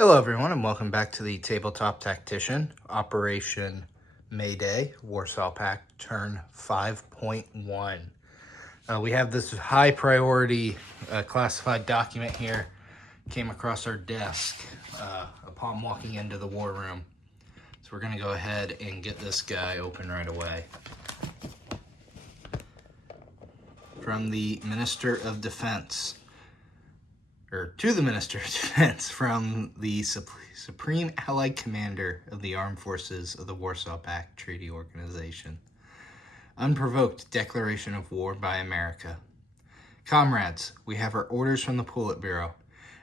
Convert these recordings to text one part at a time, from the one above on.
Hello everyone and welcome back to the Tabletop Tactician, Operation Mayday, Warsaw Pact, turn 5.1. We have this high priority classified document here, came across our desk upon walking into the war room. So we're gonna go ahead and get this guy open right away. From the Minister of Defense. Or to the Minister of Defense from the Supreme Allied Commander of the Armed Forces of the Warsaw Pact Treaty Organization. Unprovoked declaration of war by America. Comrades, we have our orders from the Politburo.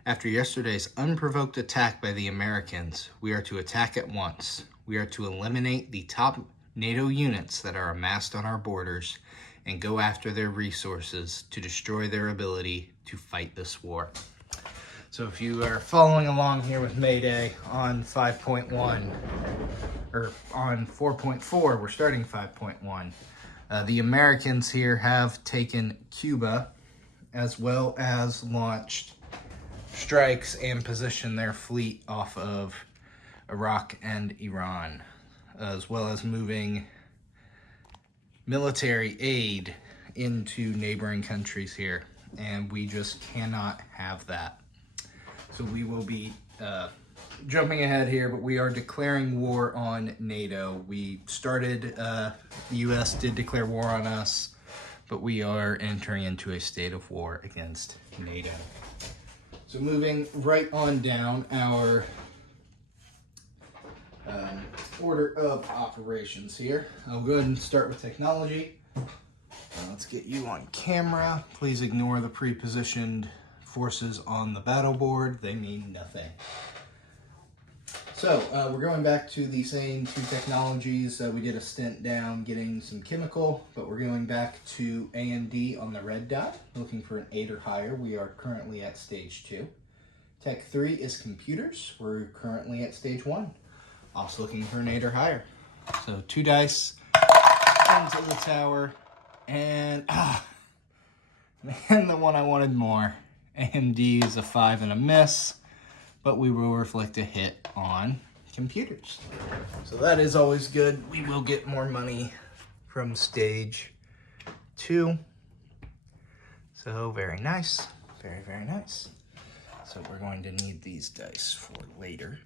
After yesterday's unprovoked attack by the Americans, we are to attack at once. We are to eliminate the top NATO units that are amassed on our borders and go after their resources to destroy their ability to fight this war. So if you are following along here with Mayday on 5.1, or on 4.4, we're starting 5.1. The Americans here have taken Cuba, as well as launched strikes and positioned their fleet off of Iraq and Iran, as well as moving military aid into neighboring countries here. And we just cannot have that. So we will be jumping ahead here, but we are declaring war on NATO. We started, the U.S. did declare war on us, but we are entering into a state of war against NATO. So moving right on down our order of operations here. I'll go ahead and start with technology. Let's get you on camera. Please ignore the pre-positioned forces on the battle board. They mean nothing. So we're going back to the same two technologies. We did a stint down getting some chemical, but we're going back to A&D on the red dot, looking for an 8 or higher. We are currently at stage 2. Tech 3 is computers. We're currently at stage 1. Also looking for an 8 or higher. So 2 dice into the tower, and man, the one I wanted more. AMD is a 5 and a miss, but we will reflect a hit on computers. So that is always good. We will get more money from stage 2. So very nice. Very, very nice. So we're going to need these dice for later.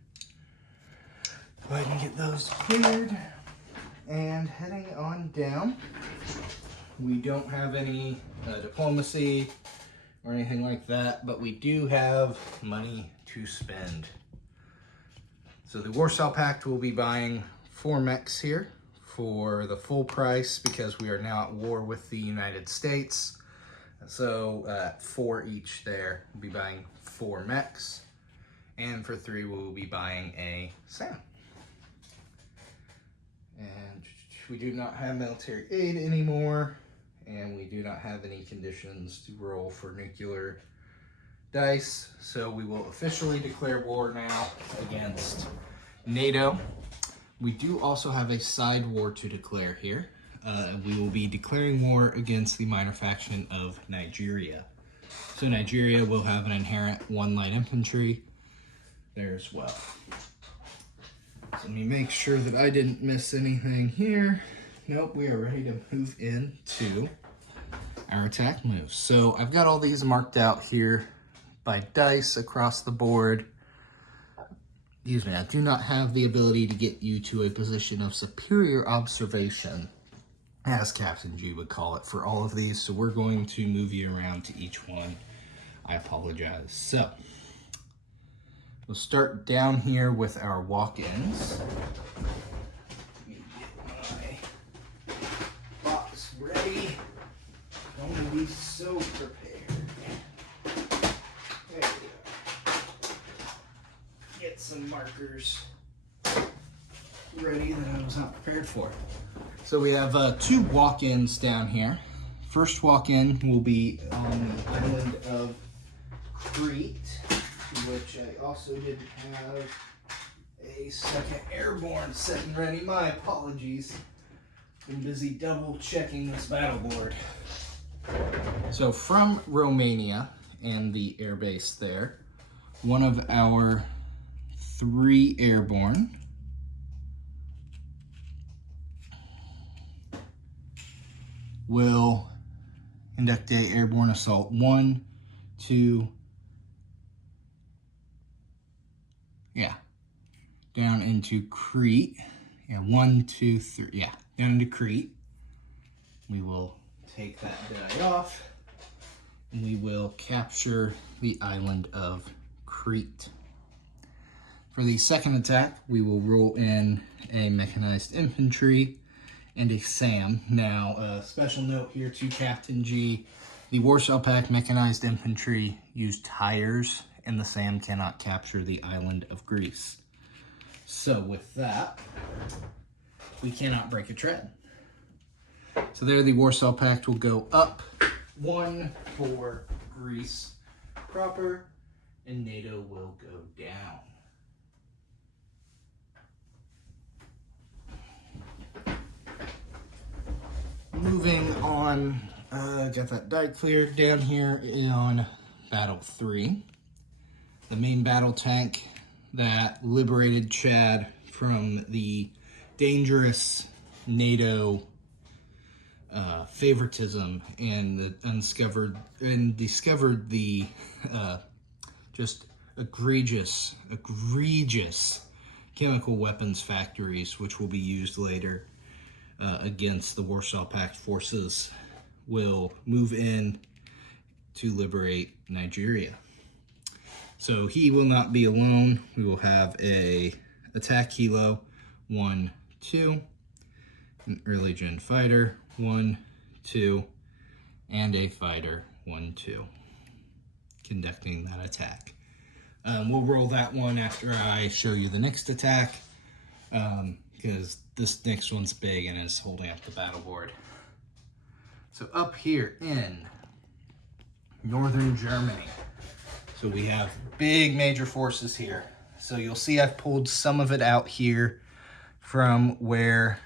Go ahead and get those cleared. And heading on down, we don't have any diplomacy or anything like that, but we do have money to spend. So the Warsaw Pact will be buying 4 mechs here for the full price because we are now at war with the United States. So 4 each there. We'll be buying 4 mechs, and for 3 we'll be buying a SAM. And we do not have military aid anymore. And we do not have any conditions to roll for nuclear dice. So we will officially declare war now against NATO. We do also have a side war to declare here. We will be declaring war against the minor faction of Nigeria. So Nigeria will have an inherent 1 light infantry there as well. So let me make sure that I didn't miss anything here. Nope, we are ready to move into our attack moves. So I've got all these marked out here by dice across the board. Excuse me, I do not have the ability to get you to a position of superior observation, as Captain G would call it, for all of these. So we're going to move you around to each one. I apologize. So we'll start down here with our walk-ins. Be so prepared. There we go. Get some markers ready that I was not prepared for. So we have 2 walk-ins down here. First walk-in will be on the island of Crete, which I also didn't have a 2nd airborne setting ready. My apologies. Been busy double checking this battle board. So from Romania and the airbase there, one of our 3 airborne. Will conduct a airborne assault 1, 2, down into Crete. 1, 2, 3, down into Crete. We will take that die off, and we will capture the island of Crete. For the second attack, we will roll in a mechanized infantry and a SAM. Now, a special note here to Captain G, the Warsaw Pact mechanized infantry use tires, and the SAM cannot capture the island of Greece. So with that, we cannot break a tread. So there, the Warsaw Pact will go up 1 for Greece proper, and NATO will go down. Moving on, got that die cleared down here on Battle 3. The main battle tank that liberated Chad from the dangerous NATO favoritism and discovered the just egregious chemical weapons factories, which will be used later against the Warsaw Pact forces, will move in to liberate Nigeria. So he will not be alone. We will have a attack helo 1, 2, an early gen fighter 1, 2, and a fighter 1, 2 conducting that attack. We'll roll that one after I show you the next attack, because this next one's big and is holding up the battle board. So up here in northern Germany, so we have big major forces here. So you'll see I've pulled some of it out here from where,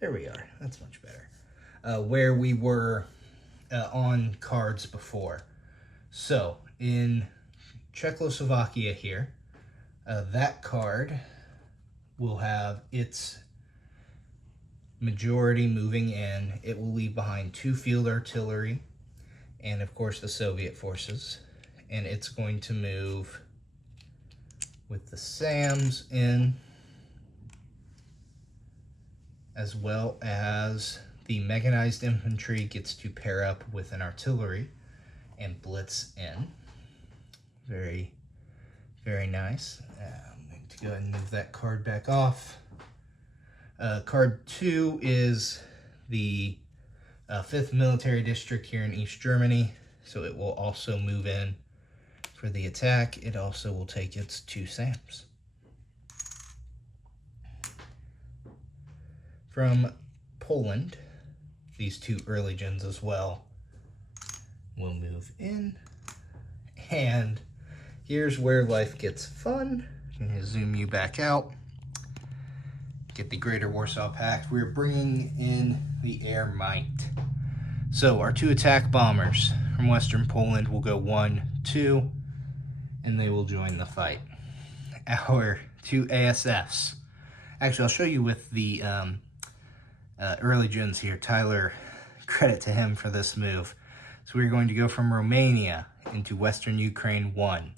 there we are, that's much better, where we were on cards before. So in Czechoslovakia here, that card will have its majority moving in. It will leave behind 2 field artillery and of course the Soviet forces, and it's going to move with the SAMs in, as well as the mechanized infantry gets to pair up with an artillery and blitz in. Very, very nice. I'm going to go ahead and move that card back off. Card 2 is the 5th Military District here in East Germany, so it will also move in for the attack. It also will take its 2 SAMs. From Poland, these 2 early gens as well will move in. And here's where life gets fun. I'm going to zoom you back out. Get the Greater Warsaw Pact. We're bringing in the air might. So our 2 attack bombers from Western Poland will go 1, 2, and they will join the fight. Our 2 ASFs. Actually, I'll show you with the early gens here. Tyler, credit to him for this move. So we're going to go from Romania into Western Ukraine 1,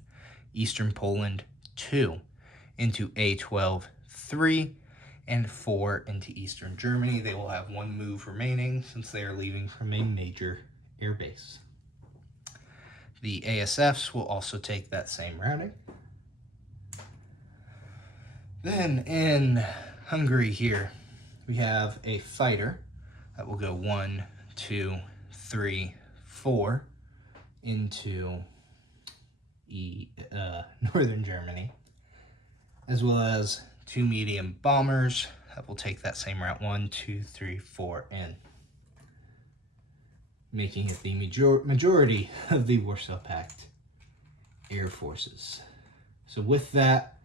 Eastern Poland 2, into A12 3, and 4 into Eastern Germany. They will have 1 move remaining since they are leaving from a major airbase. The ASFs will also take that same routing. Then in Hungary here, we have a fighter that will go 1, 2, 3, 4 into northern Germany, as well as 2 medium bombers that will take that same route 1, 2, 3, 4 in, making it the majority of the Warsaw Pact air forces. So with that,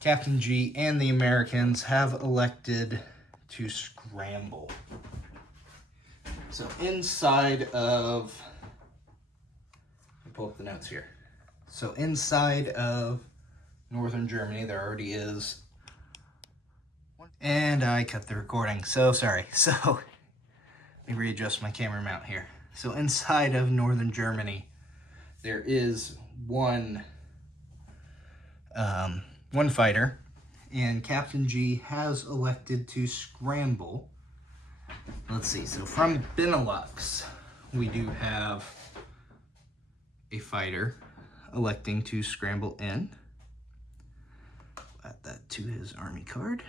Captain G and the Americans have elected to scramble. So inside of, let me pull up the notes here. So inside of northern Germany, there already is, and I cut the recording, so sorry. So let me readjust my camera mount here. So inside of northern Germany, there is one fighter, and Captain G has elected to scramble. Let's see, so from Benelux, we do have a fighter electing to scramble in. Add that to his army card.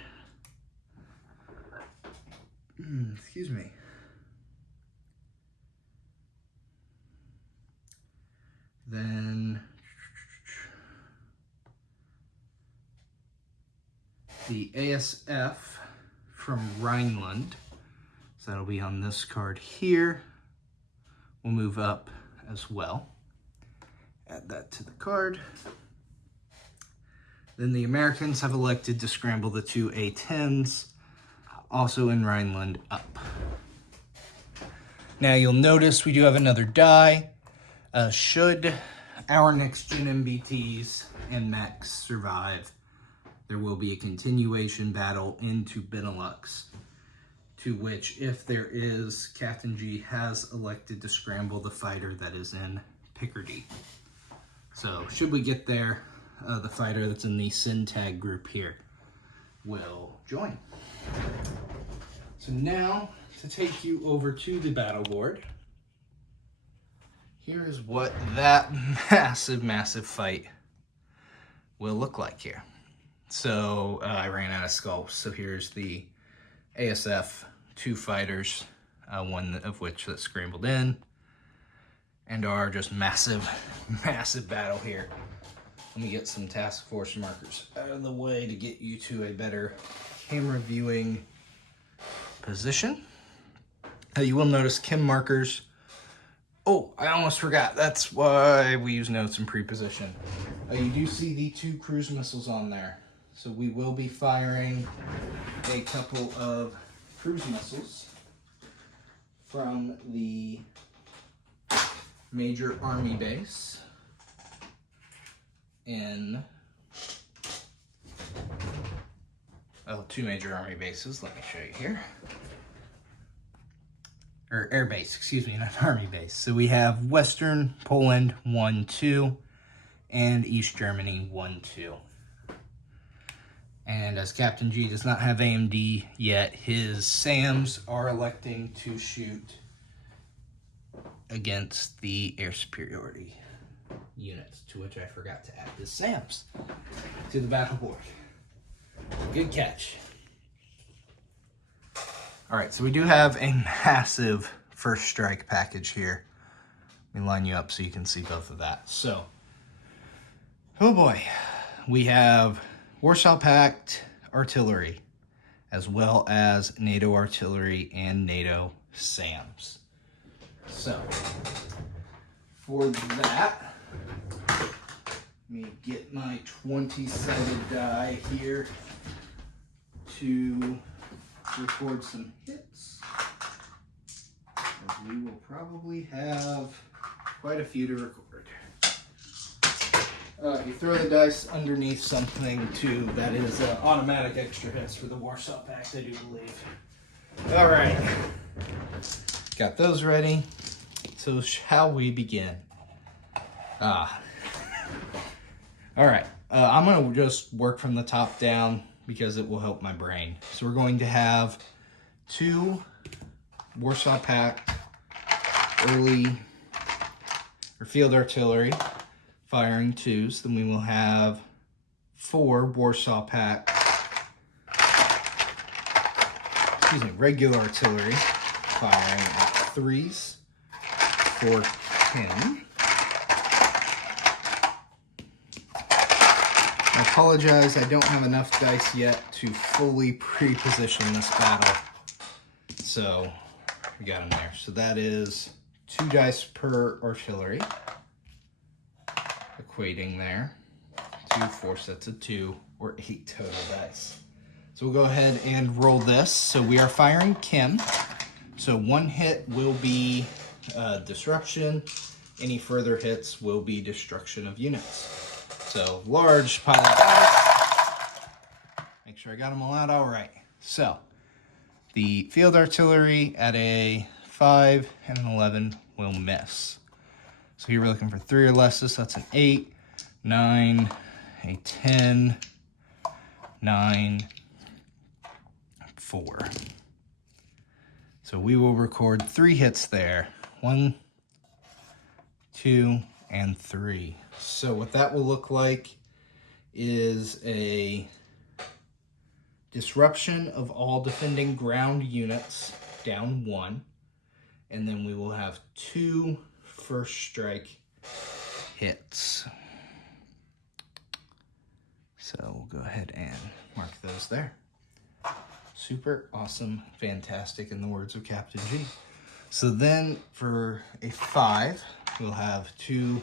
Excuse me. Then the ASF from Rhineland, so that'll be on this card here, will move up as well. Add that to the card. Then the Americans have elected to scramble the two A-10s, also in Rhineland, up. Now you'll notice we do have another die. Should our next-gen MBTs and mechs survive, there will be a continuation battle into Benelux, to which, if there is, Captain G has elected to scramble the fighter that is in Picardy. So, should we get there, the fighter that's in the Syntag group here will join. So now, to take you over to the battle board, here is what that massive fight will look like here. So, I ran out of sculpts, so here's the ASF, two fighters, one of which that scrambled in, and our just massive battle here. Let me get some task force markers out of the way to get you to a better camera viewing position. You will notice chem markers. Oh, I almost forgot. That's why we use notes in pre-position. You do see the two cruise missiles on there. So we will be firing a couple of cruise missiles from the major army base in, two major army bases, let me show you here. Or air base, excuse me, not army base. So we have Western Poland 1-2 and East Germany 1-2. And as Captain G does not have AMD yet, his SAMs are electing to shoot against the air superiority units, to which I forgot to add his SAMs to the battle board. Good catch. All right, so we do have a massive first strike package here. Let me line you up so you can see both of that. So, oh boy, we have Warsaw Pact artillery, as well as NATO artillery and NATO SAMs. So, for that, let me get my 20-sided die here to record some hits, as we will probably have quite a few to record. You throw the dice underneath something too, that is automatic extra hits for the Warsaw Pact, I do believe. All right, got those ready. So shall we begin? All right, I'm gonna just work from the top down because it will help my brain. So we're going to have two Warsaw Pact field artillery firing twos. Then we will have 4 Warsaw Pact, regular artillery firing at 3s for 10. I apologize, I don't have enough dice yet to fully pre-position this battle. So, we got them there. So that is 2 dice per artillery, equating there to 4 sets of 2, or 8 total dice. So we'll go ahead and roll this. So we are firing chem. So 1 hit will be disruption, any further hits will be destruction of units. So large pile of dice. Make sure I got them all out all right. So the field artillery at a 5 and an 11 will miss. So here we're looking for 3 or less. So that's an 8, 9, a 10, 9, 4. So we will record 3 hits there. 1, 2, and 3. So what that will look like is a disruption of all defending ground units, down 1. And then we will have 2 first strike hits. So we'll go ahead and mark those there. Super awesome, fantastic, in the words of Captain G. So then for a 5, we'll have 2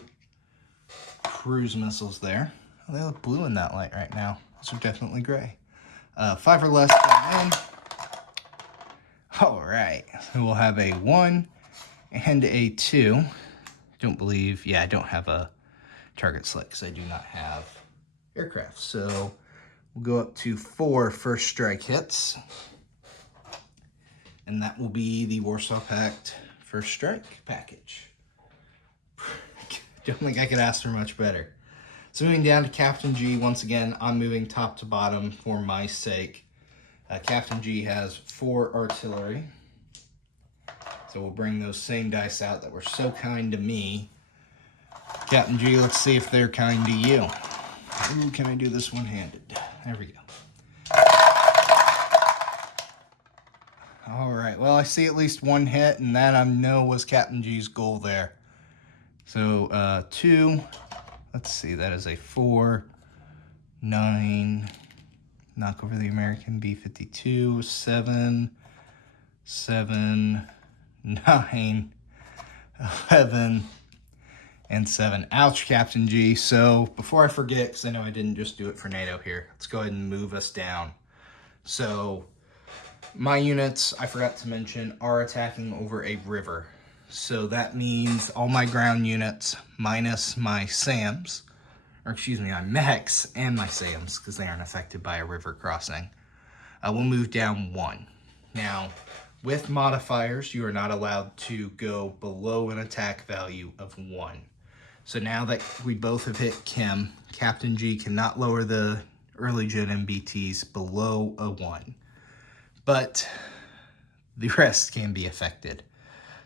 cruise missiles there. Oh, they look blue in that light right now. Those are definitely gray. 5 or less going in. All right, so we'll have a 1 and a 2. Don't believe, yeah, I don't have a target select because I do not have aircraft. So we'll go up to 4 first strike hits. And that will be the Warsaw Pact first strike package. Don't think I could ask for much better. So moving down to Captain G, once again, I'm moving top to bottom for my sake. Captain G has 4 artillery. So we'll bring those same dice out that were so kind to me. Captain G, let's see if they're kind to you. Ooh, can I do this one-handed? There we go. All right, well, I see at least 1 hit, and that I know was Captain G's goal there. So 2, let's see, that is a 4, 9, knock over the American B-52, 7, 7, 9, 11, and 7. Ouch, Captain G. So before I forget, because I know I didn't just do it for NATO here, let's go ahead and move us down. So my units, I forgot to mention, are attacking over a river. So that means all my ground units minus my SAMs, or excuse me, my mechs and my SAMs, because they aren't affected by a river crossing, will move down 1. Now, with modifiers, you are not allowed to go below an attack value of 1. So now that we both have hit Kim, Captain G cannot lower the early gen MBTs below a 1. But the rest can be affected.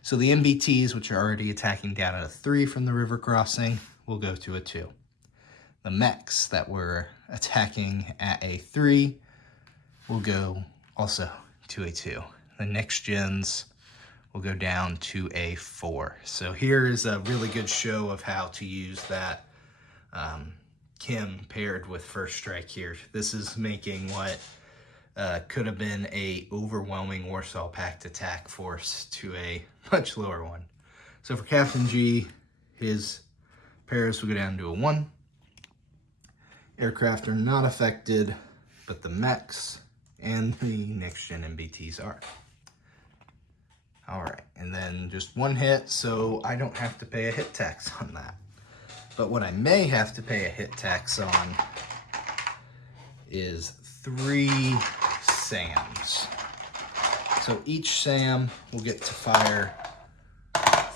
So the MBTs, which are already attacking down at a 3 from the river crossing, will go to a 2. The mechs that were attacking at a 3 will go also to a 2. The next gens will go down to a 4. So here is a really good show of how to use that Kim paired with first strike here. This is making what could have been a overwhelming Warsaw Pact attack force to a much lower one. So for Captain G, his pairs will go down to a 1. Aircraft are not affected, but the mechs and the next-gen MBTs are. All right, and then just 1 hit, so I don't have to pay a hit tax on that. But what I may have to pay a hit tax on is 3 SAMs. So each SAM will get to fire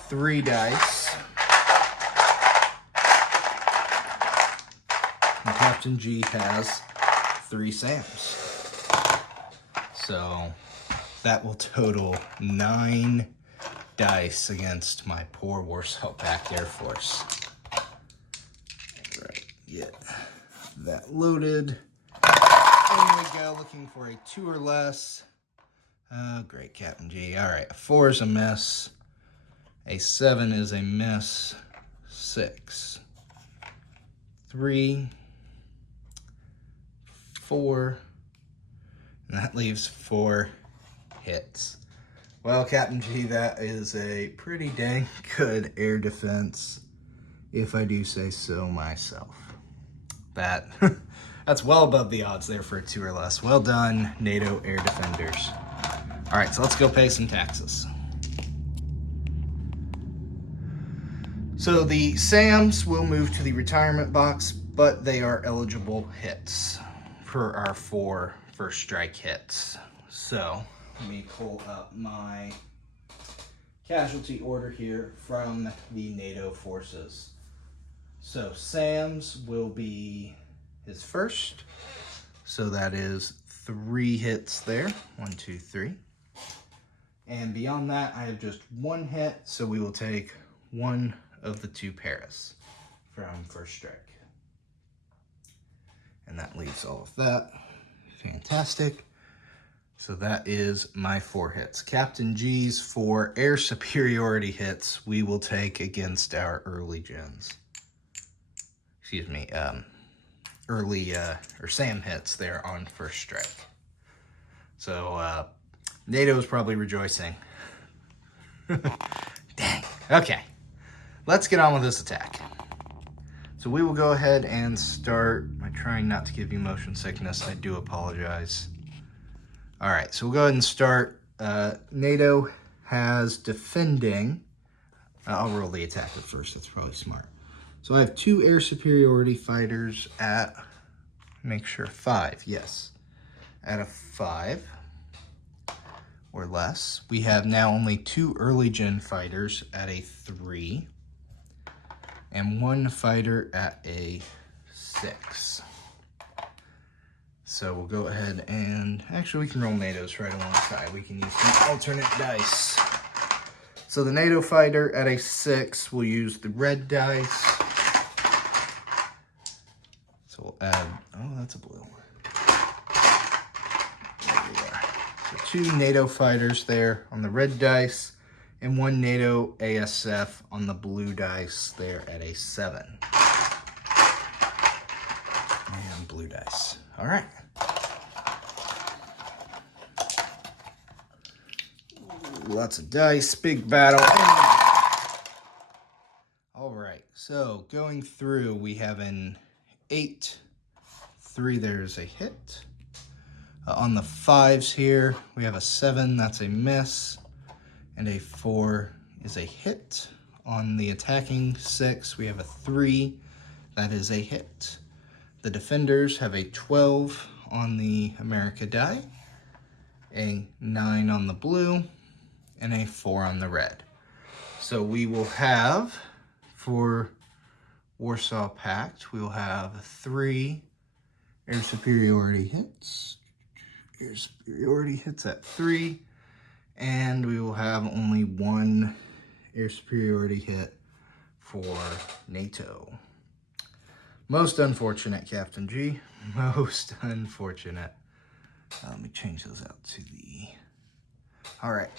3 dice. And Captain G has 3 SAMs. So that will total 9 dice against my poor Warsaw Pact Air Force. All right, get that loaded. In we go, looking for a 2 or less. Oh, great, Captain G. All right, a 4 is a miss. A 7 is a miss. 6. 3. 4. And that leaves 4 hits. Well, Captain G, that is a pretty dang good air defense, if I do say so myself. That's well above the odds there for a 2 or less. Well done, NATO air defenders. All right, so let's go pay some taxes. So the SAMs will move to the retirement box, but they are eligible hits for our 4 first strike hits. So let me pull up my casualty order here from the NATO forces. So SAMs will be his first. So that is 3 hits there. 1, 2, 3. And beyond that, I have just 1 hit. So we will take 1 of the 2 paras from first strike. And that leaves all of that. Fantastic. So that is my 4 hits. Captain G's 4 air superiority hits we will take against our early gens. Excuse me, early or SAM hits there on first strike. So NATO is probably rejoicing. Dang. Okay, let's get on with this attack. So we will go ahead and start by trying not to give you motion sickness. I do apologize. All right, so we'll go ahead and start. NATO has defending. I'll roll the attacker first. That's probably smart. So I have 2 air superiority fighters at, make sure, 5. Yes, at a 5 or less. We have now only 2 early gen fighters at a 3 and 1 fighter at a 6. So we'll go ahead and, actually we can roll NATO's right alongside. We can use some alternate dice. So the NATO fighter at a 6 will use the red dice. So we'll add, oh, that's a blue. There we are. So 2 NATO fighters there on the red dice and 1 NATO ASF on the blue dice there at a 7. And blue dice. All right. Lots of dice, big battle. All right, so going through, we have an 8, 3, there's a hit. On the 5s here, we have a 7, that's a miss, and a 4 is a hit. On the attacking 6, we have a 3, that is a hit. The defenders have a 12 on the America die, a 9 on the blue, and a 4 on the red. So we will have, for Warsaw Pact, we will have 3 air superiority hits. Air superiority hits at 3. And we will have only 1 air superiority hit for NATO. Most unfortunate, Captain G. Most unfortunate. Let me change those out to the... All right.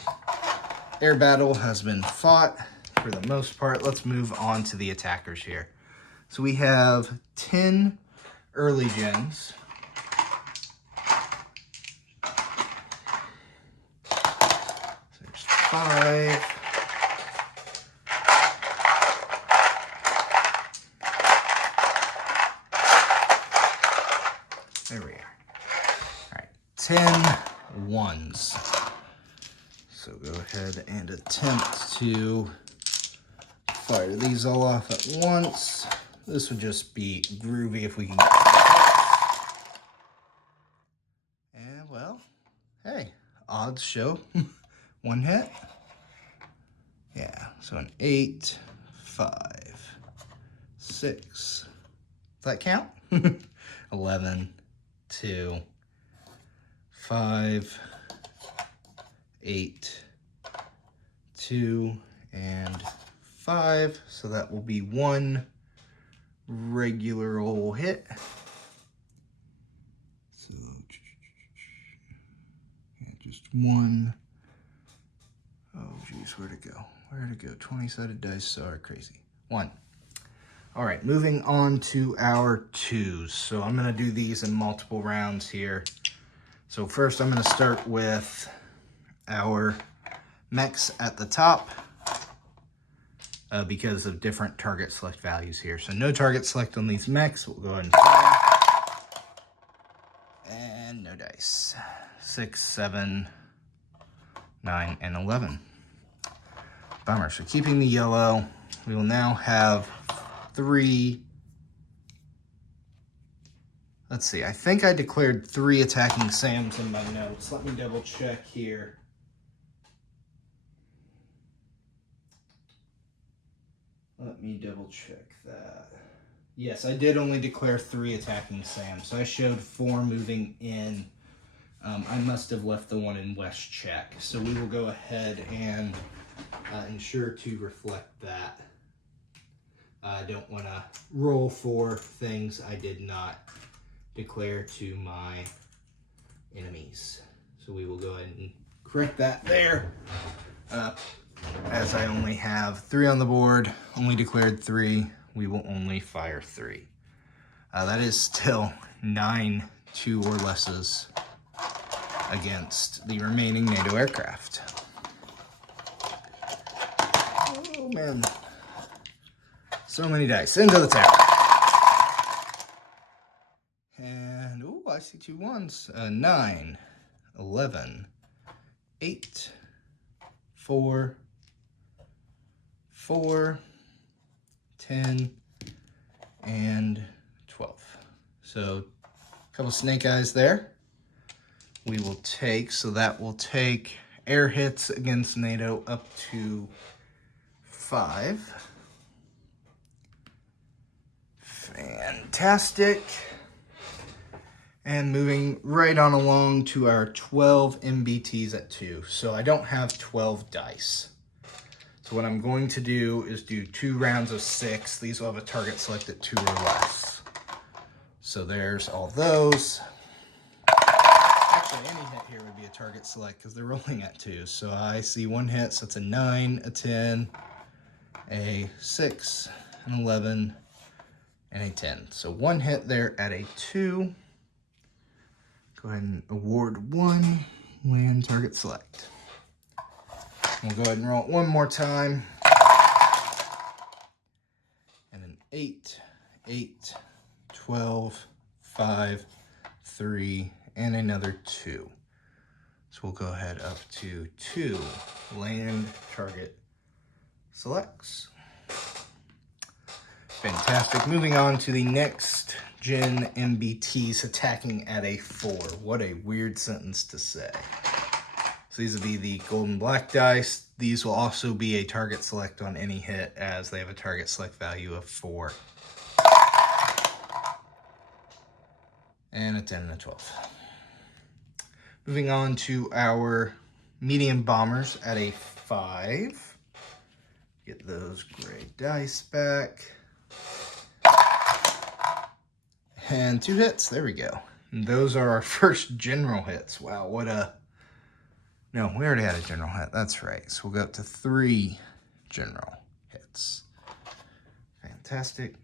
Air battle has been fought for the most part. Let's move on to the attackers here. So we have 10 early gens. So there's 5. There we are. All right, 10 ones. So go ahead and attempt to fire these all off at once. This would just be groovy if we can. And well, hey, odds show 1 hit. Yeah, so an 8, 5, 6. Does that count? 11, 2, 5, 8, 2, and 5. So that will be 1 regular old hit. So yeah, just 1. Oh geez, where'd it go? Where'd it go? 20-sided dice are crazy. 1. All right, moving on to our 2s. So I'm gonna do these in multiple rounds here. So first I'm gonna start with our mechs at the top because of different target select values here. So no target select on these mechs. We'll go ahead and fire. And no dice. 6, 7, 9, and 11. Bummer. So keeping the yellow. We will now have 3. Let's see, I think I declared 3 attacking SAMs in my notes. Let me double check here. Let me double check that. Yes, I did only declare 3 attacking SAMs, so I showed 4 moving in. I must have left the one in West check, so we will go ahead and ensure to reflect that. I don't want to roll for things I did not declare to my enemies. So we will go ahead and correct that there. As I only have 3 on the board, only declared 3, we will only fire 3. That is still 9 2 or lesses against the remaining NATO aircraft. Oh man. So many dice. Into the tower. And, ooh, I see 2 1s. 9, 11, 8, 4, 4, 10, and 12. So, a couple snake eyes there. We will take, so that will take air hits against NATO up to 5. Fantastic. And moving right on along to our 12 MBTs at 2. So I don't have 12 dice. So what I'm going to do is do 2 rounds of 6. These will have a target select at 2 or less. So there's all those. Actually, any hit here would be a target select because they're rolling at 2. So I see 1 hit, so it's a 9, a 10, a 6, an 11, and a 10. So 1 hit there at a 2. Go ahead and award 1, land target select. We'll go ahead and roll it 1 more time. And an 8, 8, 12, 5, 3, and another 2. So we'll go ahead up to 2 land target selects. Fantastic. Moving on to the next gen MBTs attacking at a 4. What a weird sentence to say. So these will be the gold and black dice. These will also be a target select on any hit as they have a target select value of 4. And a 10 and a 12. Moving on to our medium bombers at a 5. Get those gray dice back. And 2 hits, there we go. And those are our first general hits. Wow, what a... No, we already had a general hit, that's right. So we'll go up to 3 general hits. Fantastic.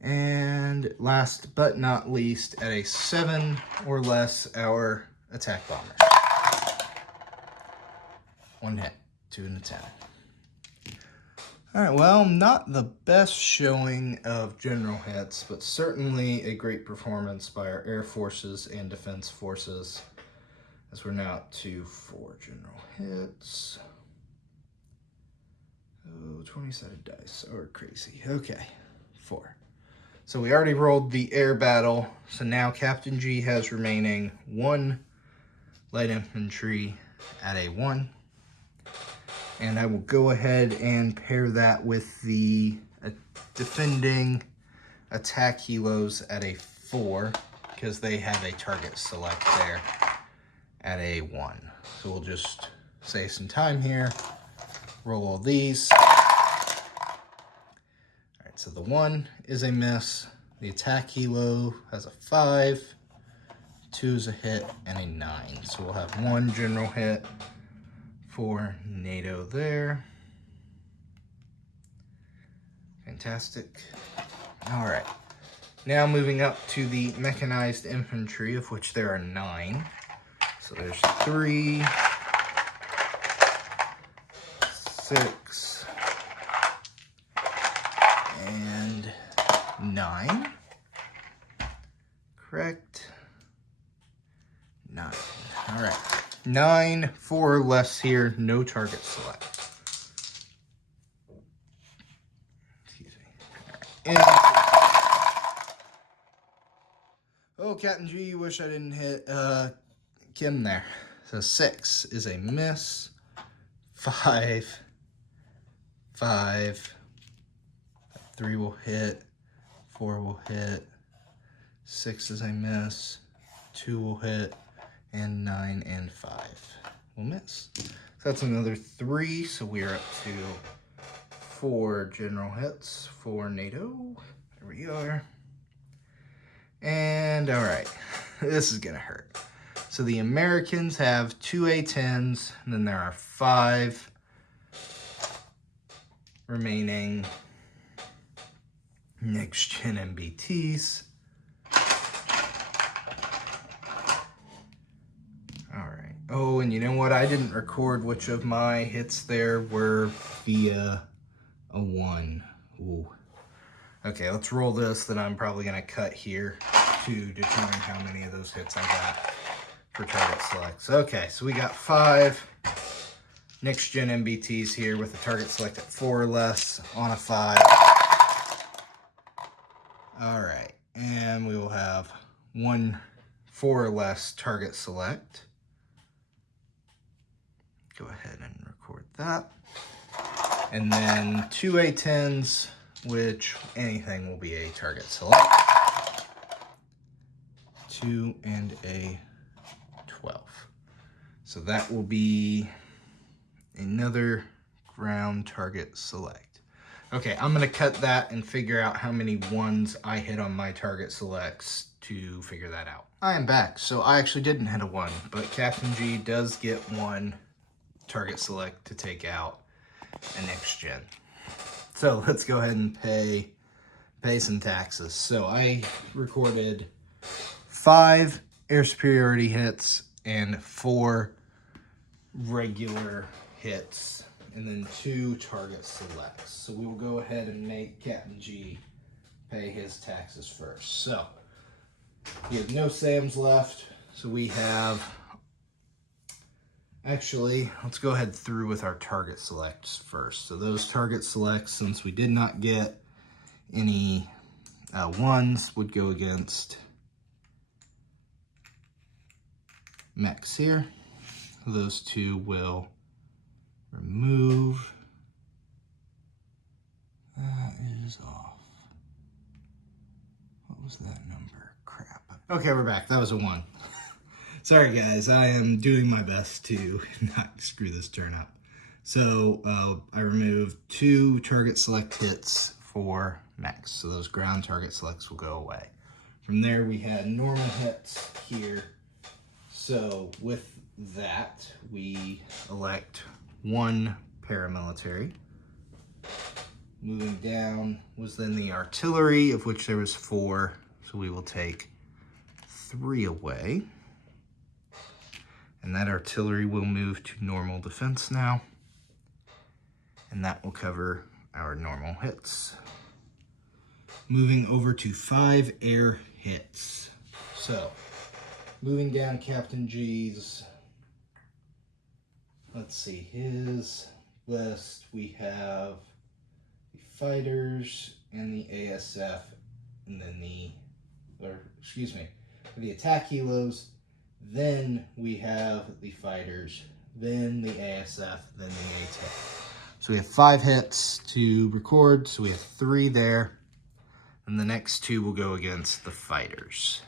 And last but not least, at a 7 or less, our attack bombers. 1 hit, 2 and a 10. All right, well, not the best showing of general hits, but certainly a great performance by our air forces and defense forces, as we're now up to 4 general hits. Oh, 20-sided dice, oh, we're crazy. Okay, 4. So we already rolled the air battle, so now Captain G has remaining 1 light infantry at a 1. And I will go ahead and pair that with the defending attack helos at a 4, because they have a target select there at a 1. So we'll just save some time here, roll all these. All right, so the 1 is a miss. The attack helo has a 5, 2 is a hit, and a 9. So we'll have 1 general hit for NATO there. Fantastic. All right. Now moving up to the mechanized infantry, of which there are 9. So there's 3, 6, and 9. Correct. 9. All right. 9, 4 or less here, no target select. And oh, Captain G, wish I didn't hit Kim there. So 6 is a miss. 5, 5, 3 will hit, 4 will hit, 6 is a miss, 2 will hit, and 9 and 5 will miss. So that's another 3, so we're up to 4 general hits for NATO. There we are. And all right, this is gonna hurt. So the Americans have 2 A-10s, and then there are 5 remaining next-gen MBTs. All right. Oh, and you know what? I didn't record which of my hits there were via a 1. Ooh. Okay, let's roll this, then I'm probably going to cut here to determine how many of those hits I got for target selects. Okay, so we got 5 next-gen MBTs here with a target select at 4 or less on a 5. All right, and we will have 1 4 or less target select. Go ahead and record that. And then 2 A-10s, which anything will be a target select. 2 and a 12. So that will be another ground target select. Okay, I'm gonna cut that and figure out how many 1s I hit on my target selects to figure that out. I am back, so I actually didn't hit a 1, but Captain G does get 1 target select to take out a next gen. So let's go ahead and pay some taxes. So I recorded 5 air superiority hits and 4 regular hits, and then 2 target selects. So we will go ahead and make Captain G pay his taxes first. So we have no SAMs left. So we have, actually, let's go ahead through with our target selects first. So those target selects, since we did not get any 1s, would go against mechs here. Those 2 will remove. That is off. What was that number? Crap. Okay, we're back. That was a 1. Sorry guys, I am doing my best to not screw this turn up. So I removed 2 target select hits for mechs. So those ground target selects will go away. From there we had normal hits here. So with that, we elect 1 paramilitary. Moving down was then the artillery, of which there was 4. So we will take 3 away. And that artillery will move to normal defense now. And that will cover our normal hits. Moving over to 5 air hits. So, moving down Captain G's, let's see, his list, we have the fighters and the ASF, and then the attack helos. Then we have the fighters, then the ASF, then the ATAC. So we have 5 hits to record, so we have 3 there, and the next 2 will go against the fighters.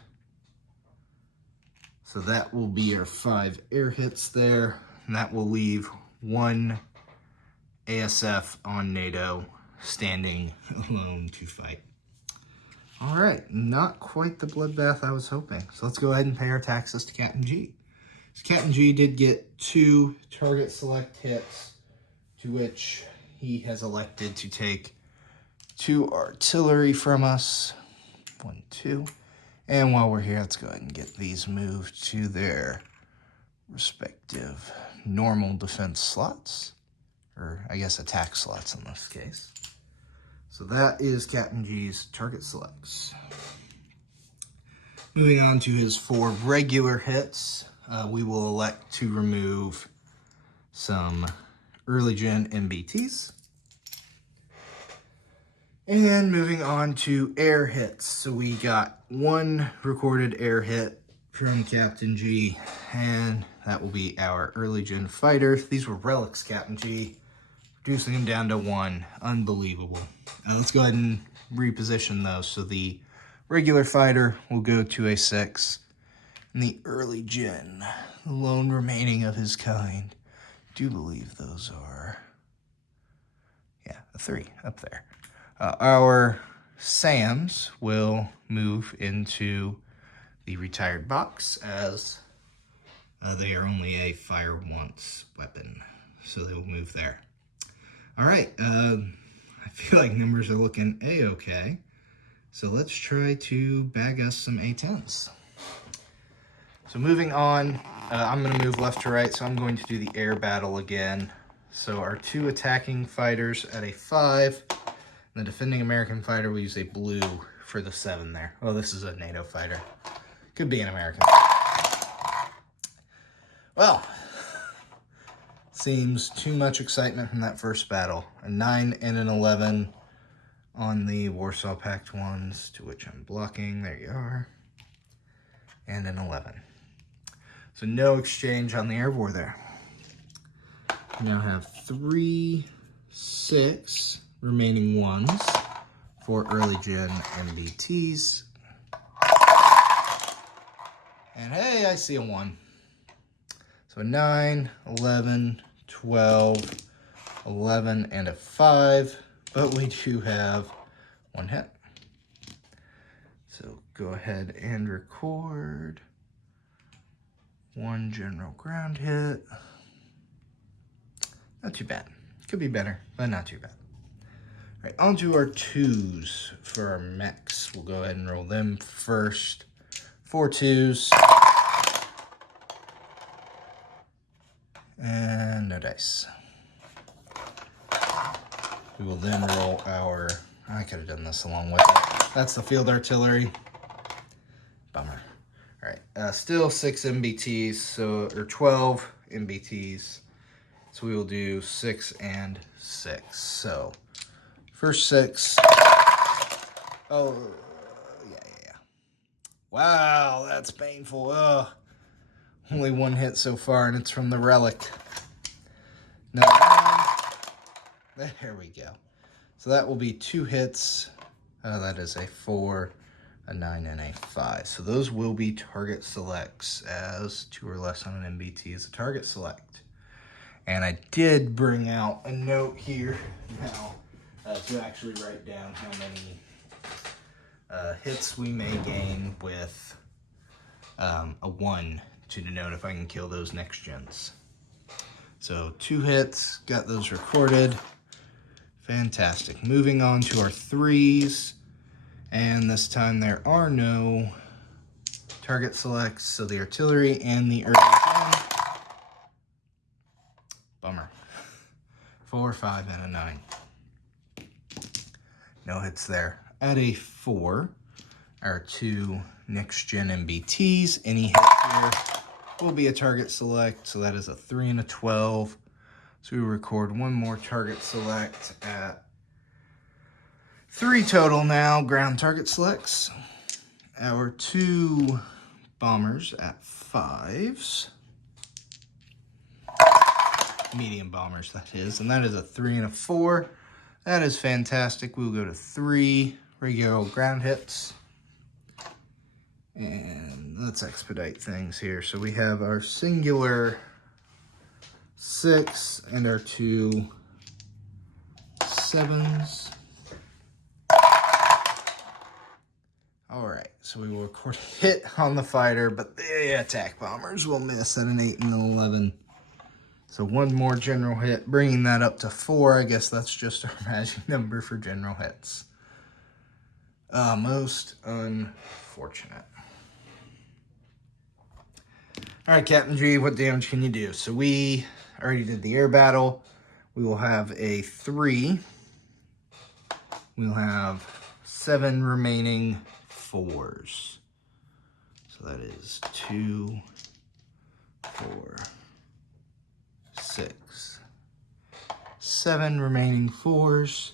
So that will be our 5 air hits there, and that will leave 1 ASF on NATO standing alone to fight. All right, not quite the bloodbath I was hoping. So let's go ahead and pay our taxes to Captain G. So Captain G did get 2 target select hits, to which he has elected to take 2 artillery from us. 1, 2. And while we're here, let's go ahead and get these moved to their respective normal defense slots, or I guess attack slots in this case. So that is Captain G's target selects. Moving on to his 4 regular hits, we will elect to remove some early gen MBTs. And moving on to air hits. So we got one recorded air hit from Captain G, and that will be our early gen fighter. These were relics, Captain G, reducing them down to one. Unbelievable. Let's go ahead and reposition those. So the regular fighter will go to a 6, and the early gen, the lone remaining of his kind, do believe those are, yeah, a 3 up there. Our SAMs will move into the retired box as they are only a fire once weapon, so they will move there. All right, I feel like numbers are looking a-okay, so let's try to bag us some A10s. So moving on, I'm going to move left to right, so I'm going to do the air battle again. So our 2 attacking fighters at a 5. The defending American fighter will use a blue for the 7 there. Oh, this is a NATO fighter. Could be an American. Well, seems too much excitement from that first battle. A 9 and an 11 on the Warsaw Pact ones, to which I'm blocking. There you are. And an 11. So no exchange on the air war there. We now have 3, 6 remaining ones for early gen MBTs. And hey, I see a 1. So 9, 11, 12, 11, and a 5. But we do have 1 hit. So go ahead and record 1 general ground hit. Not too bad. Could be better, but not too bad. All right, on to our 2s for our mechs. We'll go ahead and roll them first. 4 2s. And no dice. We will then roll our... I could have done this along with it. That's the field artillery. Bummer. All right, still 6 MBTs, so, or 12 MBTs. So we will do 6 and 6. So first 6. Oh, yeah. Wow, that's painful. Ugh. Only 1 hit so far, and it's from the relic. No. There we go. So that will be 2 hits. That is a 4, a 9, and a 5. So those will be target selects, as 2 or less on an MBT is a target select. And I did bring out a note here now to actually write down how many hits we may gain with a 1 to denote if I can kill those next gens. So 2 hits, got those recorded. Fantastic. Moving on to our 3s. And this time there are no target selects, so the artillery and the early gen. Bummer. 4, 5, and a 9. No hits there. At a 4, our 2 next gen MBTs. Any hit here will be a target select, so that is a 3 and a 12. So we record 1 more target select at 3 total now, ground target selects. Our 2 bombers at 5s. Medium bombers, that is. And that is a 3 and a 4. That is fantastic. We'll go to 3 regular ground hits. And let's expedite things here. So we have our singular 6 and our 2 7s. All right, so we will record a hit on the fighter, but the attack bombers will miss at an 8 and an 11. So 1 more general hit, bringing that up to 4. I guess that's just our magic number for general hits. Most unfortunate. All right, Captain G, what damage can you do? So we already did the air battle. We will have a 3. We'll have 7 remaining 4s. So that is 2, 4, 6, 7 remaining 4s.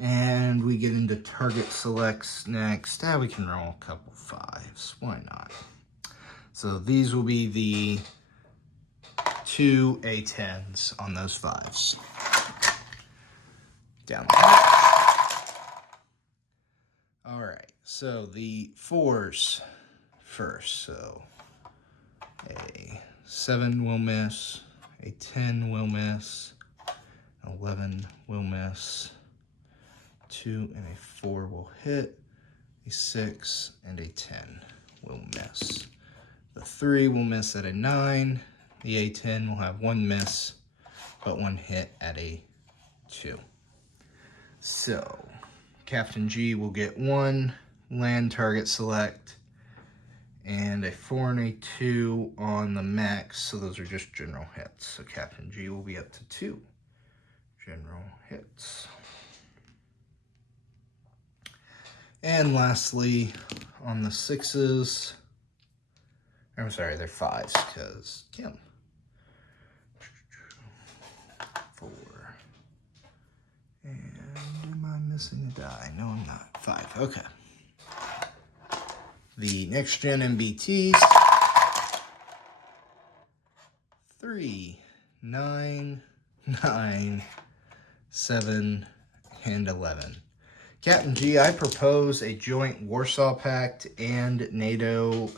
And we get into target selects next. We can roll a couple 5s. Why not? So these will be the 2 A10s on those 5s. Down there. All right, so the 4s first. So a 7 will miss, a 10 will miss, 11 will miss, 2 and a 4 will hit, a 6 and a 10 will miss. The 3 will miss at a 9, the A10 will have 1 miss, but 1 hit at a 2. So, Captain G will get 1 land target select, and a 4 and a 2 on the max, so those are just general hits. So Captain G will be up to 2 general hits. And lastly, on the 6s, I'm sorry, they're 5s, because Kim. 4. And am I missing a die? No, I'm not. 5, okay. The next gen MBTs, 3, 9, 9, 7, and 11. Captain G, I propose a joint Warsaw Pact and NATO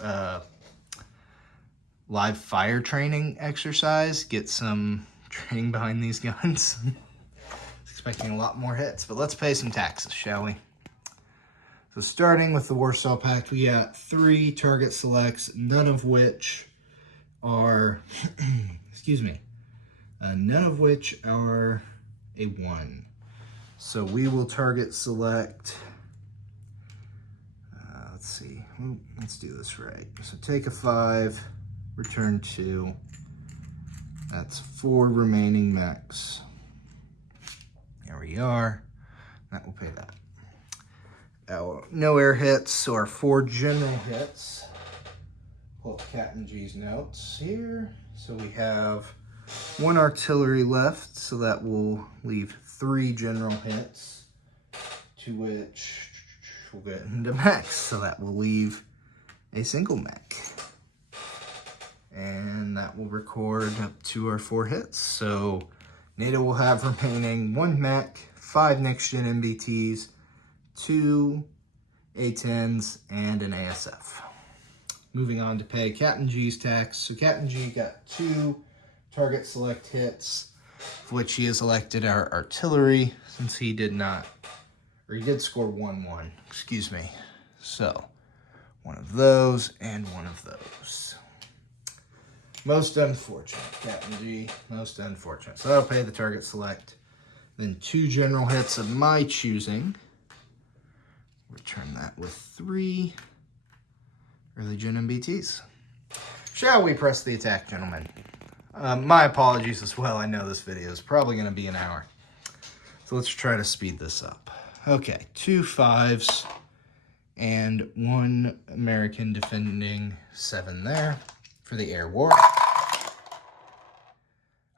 live fire training exercise. Get some training behind these guns. Expecting a lot more hits, but let's pay some taxes, shall we? So starting with the Warsaw Pact, we got 3 target selects, none of which are, excuse me, none of which are a 1. So we will target select, let's see, let's do this right. So take a 5, return 2, that's 4 remaining mechs. There we are, that will pay that. No air hits, so our 4 general hits. Pull up Captain G's notes here. So we have 1 artillery left, so that will leave 3 general hits, to which we'll get into mechs, so that will leave a single mech. And that will record up to our 4 hits. So NATO will have remaining 1 mech, 5 next gen MBTs, 2 A10s, and an ASF. Moving on to pay Captain G's tax. So Captain G got 2 target select hits, of which he has elected our artillery, since he did not, or he did score 1-1, excuse me. So, 1 of those and 1 of those. Most unfortunate, Captain G, most unfortunate. So that'll pay the target select. Then 2 general hits of my choosing. Return that with 3 early gen MBTs. Shall we press the attack, gentlemen? My apologies as well. I know this video is probably going to be an hour. So let's try to speed this up. Okay, 2 5s and 1 American defending 7 there for the air war.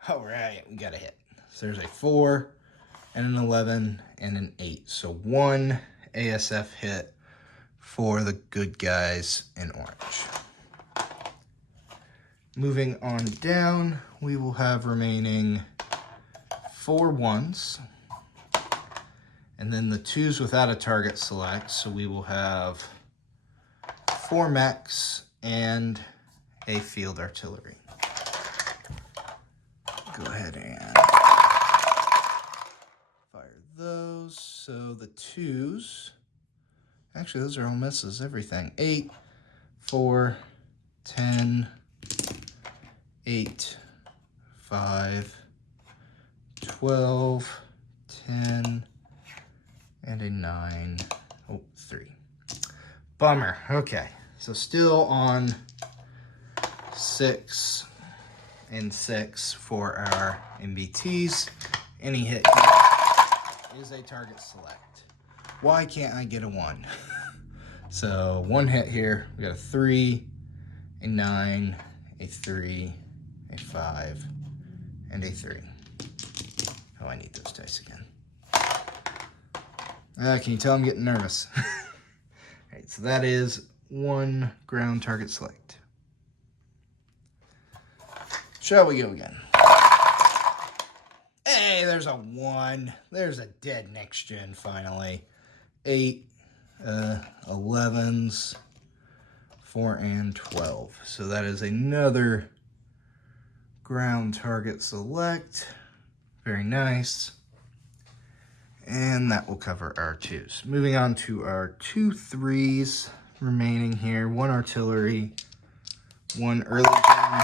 All right, we got a hit. So there's a 4 and an 11 and an 8. So 1 ASF hit for the good guys in orange. Moving on down, we will have remaining 4 1s, and then the 2s without a target select, so we will have 4 mechs and a field artillery. Go ahead and fire those. So the 2s, actually those are all misses, everything. 8, 4, 10, 8, 5, 12, 10, and a 9, 3. Bummer. Okay, so still on 6 and 6 for our MBTs. Any hit here is a target select. Why can't I get a 1? So 1 hit here. We got a 3, a 9, a 3, a 5, and a 3. Oh, I need those dice again. Can you tell I'm getting nervous? All right, so that is 1 ground target select. Shall we go again? Hey, there's a 1. There's a dead next gen finally. 8, 11s, 4, and 12. So that is another ground target select. Very nice. And that will cover our 2s. Moving on to our 2 3s remaining here. 1 artillery, 1 early gen.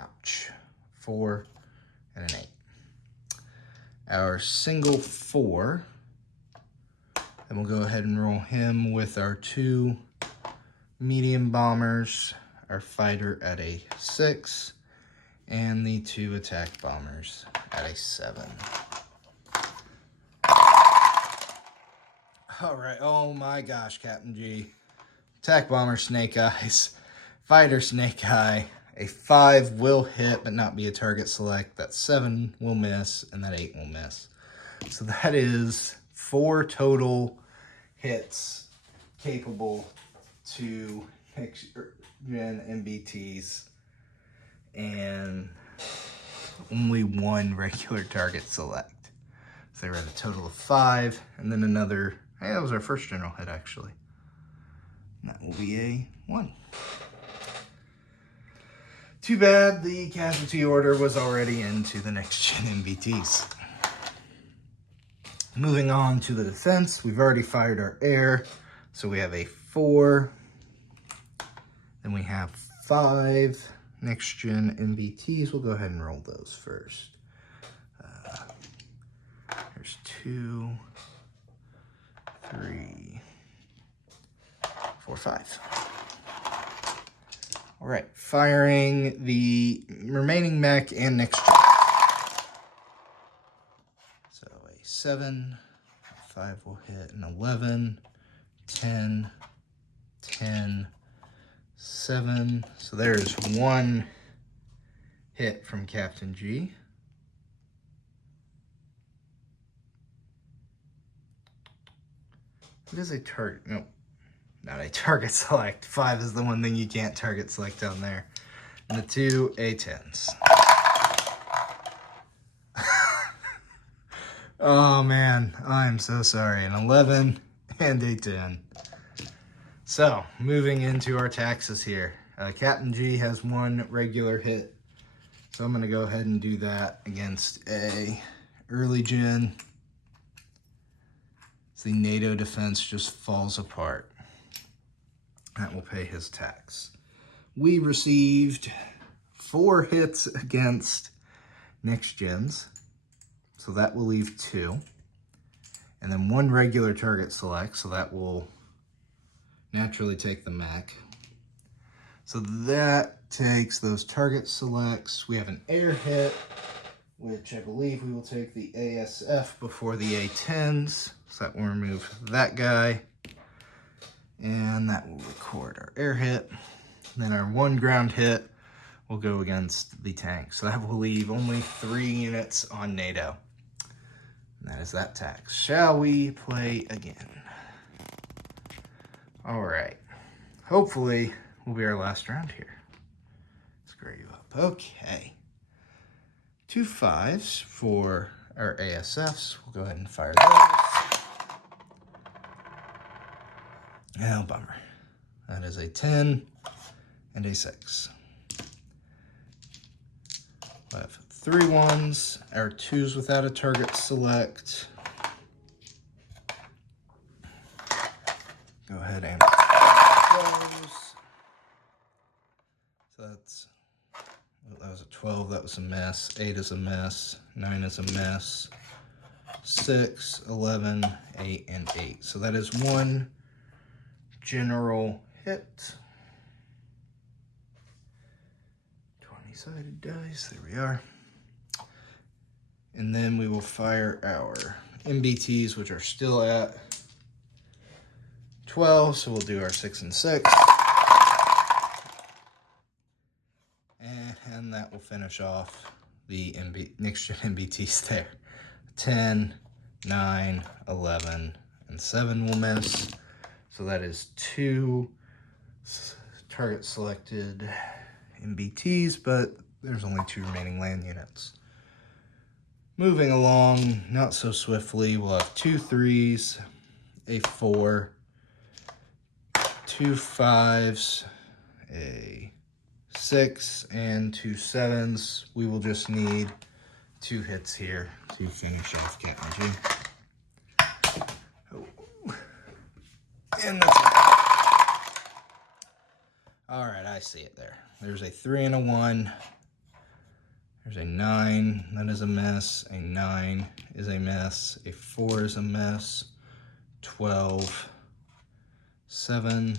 Ouch. 4 and an 8. Our single 4. And we'll go ahead and roll him with our 2 medium bombers, our fighter at a 6, and the 2 attack bombers at a 7. All right, oh my gosh, Captain G. Attack bomber Snake Eyes, fighter Snake Eye. A 5 will hit but not be a target select. That 7 will miss and that 8 will miss. So that is 4 total hits capable to next gen MBTs and only 1 regular target select. So they were at a total of 5 and then another, hey, that was our first general hit actually. And that will be a 1. Too bad the casualty order was already into the next gen MBTs. Moving on to the defense, we've already fired our air. So we have a 4, then we have 5 next gen MBTs. We'll go ahead and roll those first. There's 2, 3, 4, 5. All right, firing the remaining mech and next gen. So a 7, 5 will hit, an 11, 10, 10, 7. So there's 1 hit from Captain G. What is a target? No, not a target select. 5 is the one thing you can't target select on there. And the 2 A10s. Oh man, I'm so sorry. An 11 and a 10. So, moving into our taxes here. Captain G has 1 regular hit. So I'm going to go ahead and do that against a early gen. So the Nato defense just falls apart. That will pay his tax. We received 4 hits against next gens. So that will leave 2. And then 1 regular target select. So that will naturally take the mech. So that takes those target selects. We have an air hit, which I believe we will take the ASF before the A10s. So that will remove that guy. And that will record our air hit. And then our 1 ground hit will go against the tank. So that will leave only 3 units on NATO. And that is that tax. Shall we play again? All right. Hopefully, will be our last round here. Square you up. Okay. 2 5s for our ASFs. We'll go ahead and fire those. Oh, bummer. That is a 10 and a 6. We'll have 3 1s, our 2s without a target select. Go ahead and those. So that's, well, that was a 12, that was a miss. 8 is a miss. 9 is a miss. 6, 11, 8, and 8. So that is 1 general hit. 20-sided dice, there we are. And then we will fire our MBTs, which are still at 12, so we'll do our 6 and 6. And that will finish off the next gen MBTs there. 10, 9, 11, and 7 will miss. So that is 2 target selected MBTs, but there's only 2 remaining land units. Moving along, not so swiftly, we'll have 2 3s, a 4, 2 5s, a 6, and 2 7s. We will just need 2 hits here to finish off Captain G. Oh. And that's it. All right, I see it there. There's a 3 and a 1. There's a 9, that is a miss. A 9 is a miss. A 4 is a miss. 12, 7,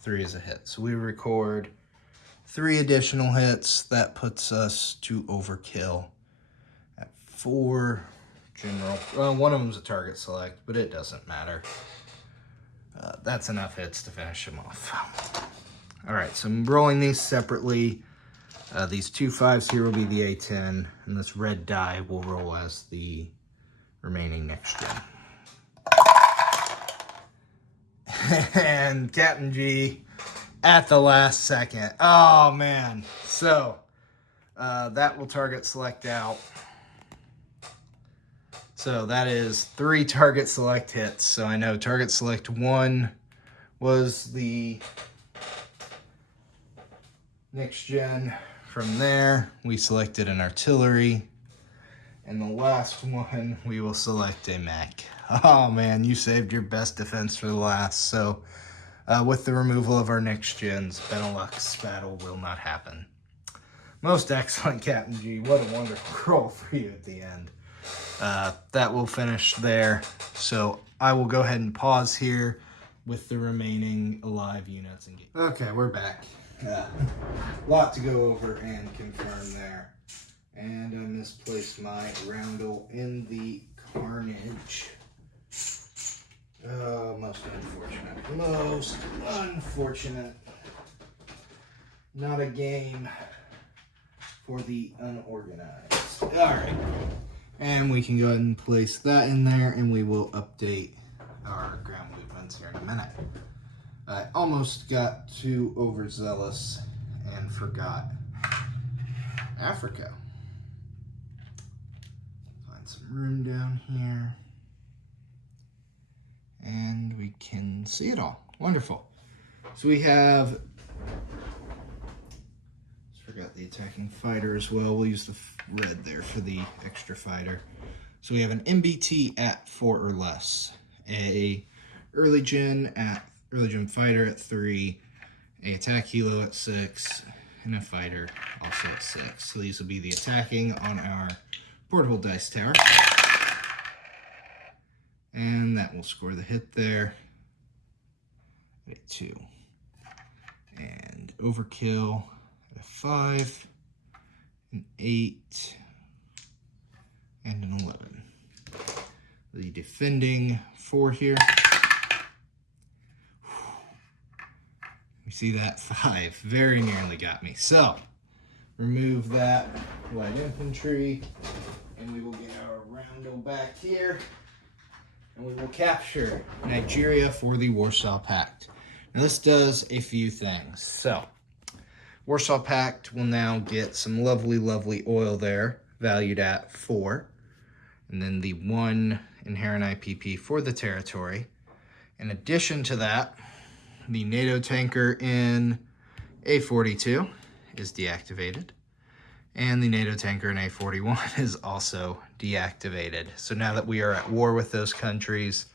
3 is a hit. So we record 3 additional hits. That puts us to overkill at 4 general. Well, one of them's a target select, but it doesn't matter. That's enough hits to finish him off. All right, so I'm rolling these separately. These 2 5s here will be the A10, and this red die will roll as the remaining next gen. And Captain G at the last second. Oh, man. So, that will target select out. So that is 3 target select hits. So I know target select 1 was the next gen. From there, we selected an artillery. And the last one, we will select a mech. Oh man, you saved your best defense for the last. So with the removal of our next gens, Benelux battle will not happen. Most excellent, Captain G. What a wonderful roll for you at the end. That will finish there. So I will go ahead and pause here with the remaining alive units. Okay, we're back. Lot to go over and confirm there. And I misplaced my roundel in the carnage. Most unfortunate. Most unfortunate. Not a game for the unorganized. Alright. And we can go ahead and place that in there, and we will update our ground movements here in a minute. I almost got too overzealous and forgot Africa. Find some room down here. And we can see it all. Wonderful. So we have, forgot the attacking fighter as well. We'll use the red there for the extra fighter. So we have an MBT at 4 or less, a early gen fighter at 3, a attack helo at 6, and a fighter also at 6. So these will be the attacking on our portable dice tower. And that will score the hit there at a 2. And overkill at a 5, an 8, and an 11. The defending 4 here. You see that 5 very nearly got me. So remove that light infantry, and we will get our roundel back here, and we will capture Nigeria for the Warsaw Pact. Now this does a few things. So Warsaw Pact will now get some lovely, lovely oil there, valued at 4. And then the 1 inherent IPP for the territory. In addition to that, the NATO tanker in A42 is deactivated. And the NATO tanker in A41 is also deactivated. So now that we are at war with those countries,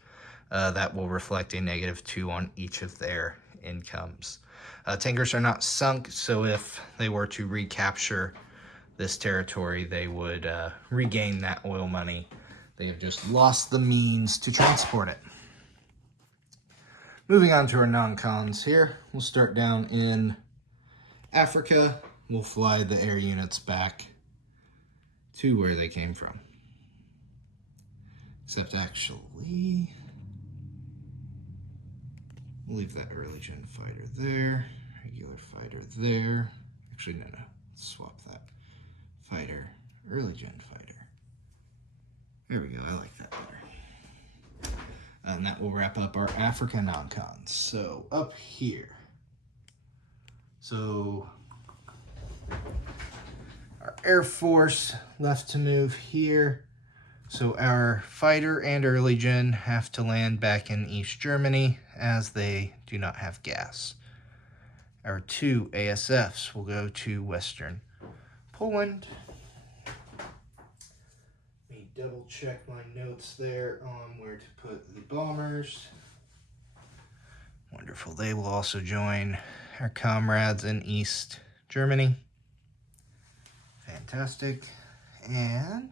that will reflect a -2 on each of their incomes. Tankers are not sunk, so if they were to recapture this territory, they would regain that oil money. They have just lost the means to transport it. Moving on to our non-cons here, we'll start down in Africa. We'll fly the air units back to where they came from. Except actually, we'll leave that early gen fighter there, regular fighter there. Actually, no, let's swap that. Fighter, early gen fighter. There we go, I like that better. And that will wrap up our Africa non-cons. So up here, so our Air Force left to move here. So our fighter and early gen have to land back in East Germany as they do not have gas. Our 2 ASFs will go to Western Poland. Let me double check my notes there on where to put the bombers. Wonderful. They will also join our comrades in East Germany. Fantastic. And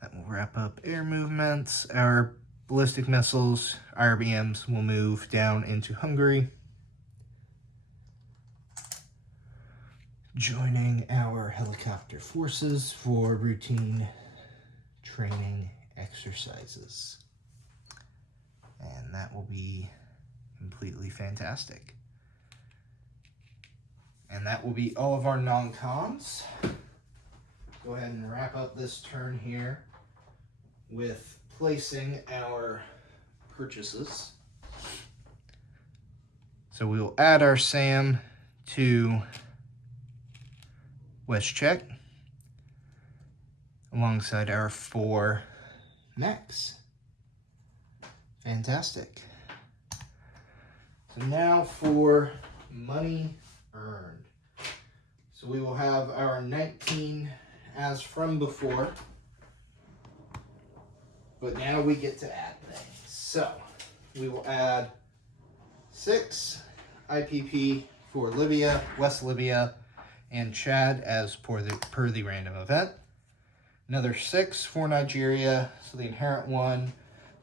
that will wrap up air movements. Our ballistic missiles, IRBMs, will move down into Hungary, joining our helicopter forces for routine training exercises. And that will be completely fantastic. And that will be all of our non-cons. Go ahead and wrap up this turn here with placing our purchases. So we will add our SAM to WestCzech alongside our 4 mechs. Fantastic. So now for money earned. So we will have our 19 as from before, but now we get to add things. So we will add 6 IPP for Libya, West Libya, and Chad as per the random event. Another 6 for Nigeria, so the inherent 1,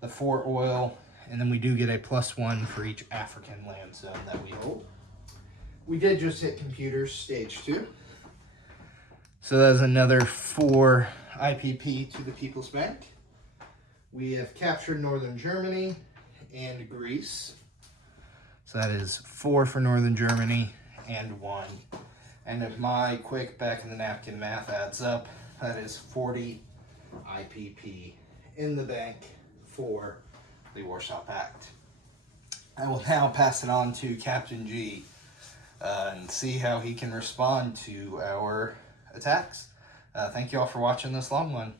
the 4 oil, and then we do get a +1 for each African land zone that we hold. We did just hit computers stage 2. So that's another 4 IPP to the People's Bank. We have captured Northern Germany and Greece. So that is 4 for Northern Germany and 1. And if my quick back in the napkin math adds up, that is 40 IPP in the bank for the Warsaw Pact. I will now pass it on to Captain G and see how he can respond to our attacks. Thank you all for watching this long one.